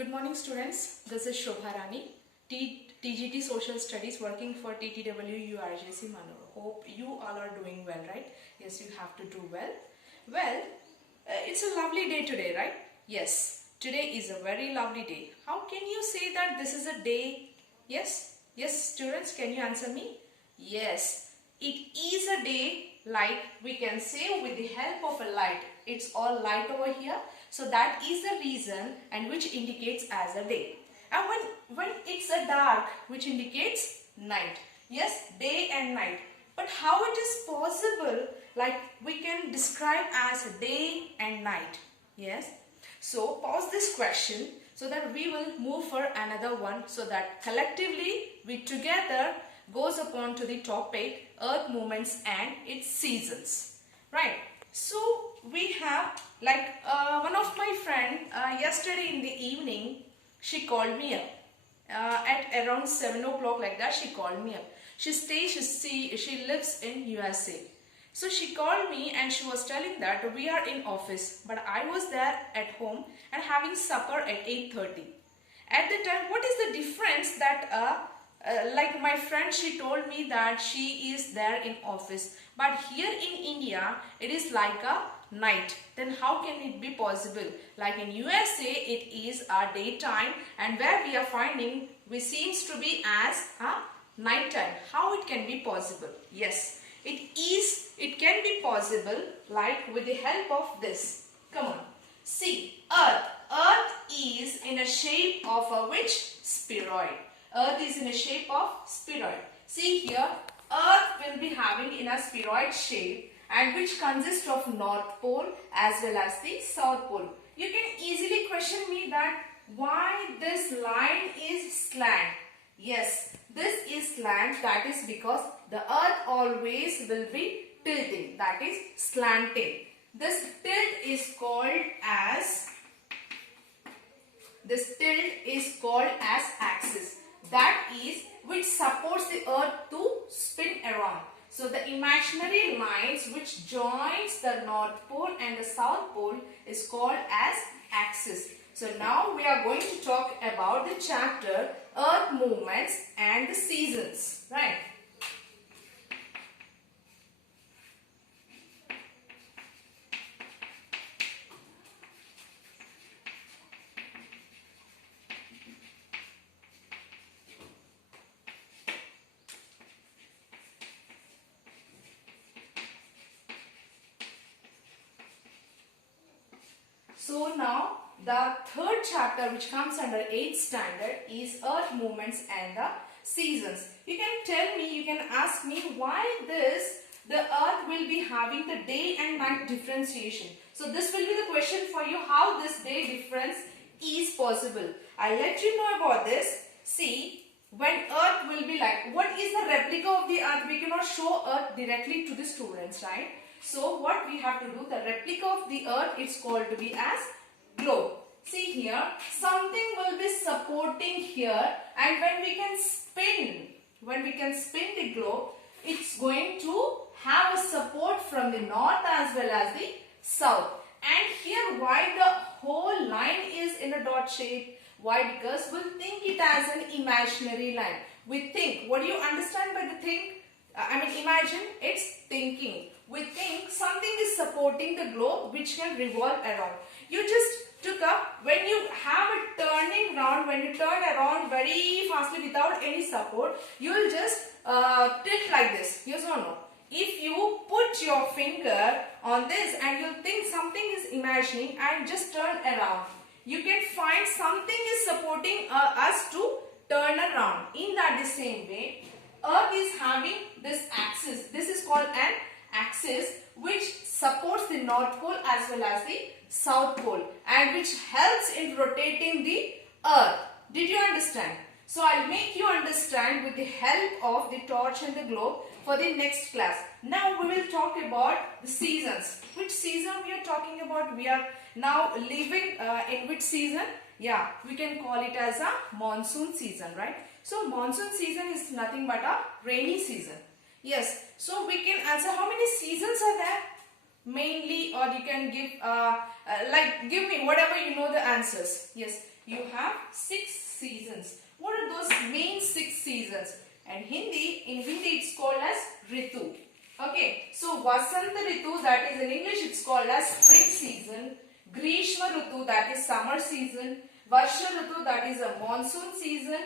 Good morning students, this is Shobha Rani, TGT Social Studies working for TTW URJC Manur. Hope you all are doing well, right? Yes, you have to do well. Well, it's a lovely day today, right? Yes, today is a very lovely day. How can you say that this is a day? Yes, students, can you answer me? Yes, it is a day, like we can say with the help of a light. It's all light over here. So that is the reason and which indicates as a day. And when it's a dark, which indicates night. Yes, day and night. But how it is possible, like we can describe as day and night? Yes. So pause this question so that we will move for another one, so that collectively we together goes upon to the topic earth movements and its seasons. Right. So we have one of my friend yesterday in the evening, she called me up at around 7 o'clock, like that she called me up. She lives in USA. So she called me and she was telling that we are in office, but I was there at home and having supper at 8:30. At the time, what is the difference that like my friend, she told me that she is there in office, but here in India it is like a night. Then how can it be possible? Like in USA it is a daytime, and where we are finding we seems to be as a night time. How it can be possible? Yes, it can be possible, like with the help of this. Come on, see, earth is in a shape of a which? Spheroid. Earth is in a shape of spheroid. See here, earth will be having in a spheroid shape, and which consists of north pole as well as the south pole. You can easily question me that why this line is slant. Yes, this is slant, that is because the earth always will be tilting, that is slanting. This tilt is called as axis. That is which supports the earth to spin around. So the imaginary lines which joins the north pole and the south pole is called as axis. So now we are going to talk about the chapter earth movements and the seasons, right? So now the third chapter, which comes under 8th standard, is earth movements and the seasons. You can tell me, you can ask me why the earth will be having the day and night differentiation. So this will be the question for you, how this day difference is possible. I'll let you know about this. See, when earth will be like, what is the replica of the earth? We cannot show earth directly to the students, right? So what we have to do, the replica of the earth, it's called to be as globe. See here, something will be supporting here, and when we can spin the globe, it's going to have a support from the north as well as the south. And here, why the whole line is in a dot shape? Why? Because we'll think it as an imaginary line. We think. What do you understand by the think? Imagine, it's thinking. We think something is supporting the globe which can revolve around. You just took up, when you have it turning round, when you turn around very fastly without any support, you will just tilt like this. Yes or no? If you put your finger on this and you think something is imagining and just turn around, you can find something is supporting us to turn around. In that the same way, earth is having this axis. This is called an axis which supports the north pole as well as the south pole, and which helps in rotating the earth. Did you understand? So I'll make you understand with the help of the torch and the globe for the next class. Now we will talk about the seasons. Which season we are talking about? We are now living in which season? Yeah, we can call it as a monsoon season, right? So monsoon season is nothing but a rainy season. Yes, so we can answer how many seasons are there? mainly, or you can give like give me whatever you know the answers. Yes, you have 6 seasons. What are those main 6 seasons? And in Hindi it's called as Ritu. Okay, so Vasanta Ritu, that is in English it's called as spring season. Grishma Ritu, that is summer season. Varsha Ritu, that is a monsoon season.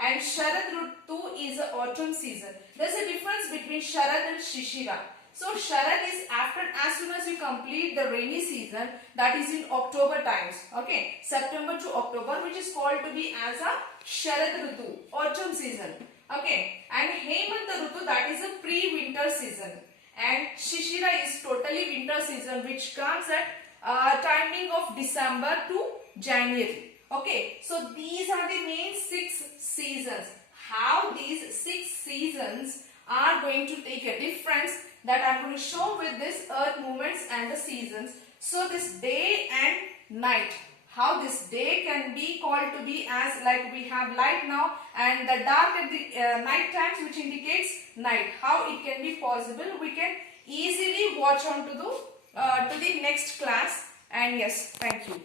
And Sharad Ritu is a autumn season. There is a difference between Sharad and Shishira. So Sharad is after, as soon as you complete the rainy season, that is in October times. Okay, September to October, which is called to be as a Sharad Ritu, autumn season. Okay, and Hemanta Ritu, that is a pre-winter season. And Shishira is totally winter season, which comes at timing of December to January. Okay, so these are the main 6 seasons. How these 6 seasons are going to take a difference, that I am going to show with this earth movements and the seasons. So this day and night, how this day can be called to be as, like we have light now, and the dark at the night times, which indicates night. How it can be possible, we can easily watch on to the next class. And yes, thank you.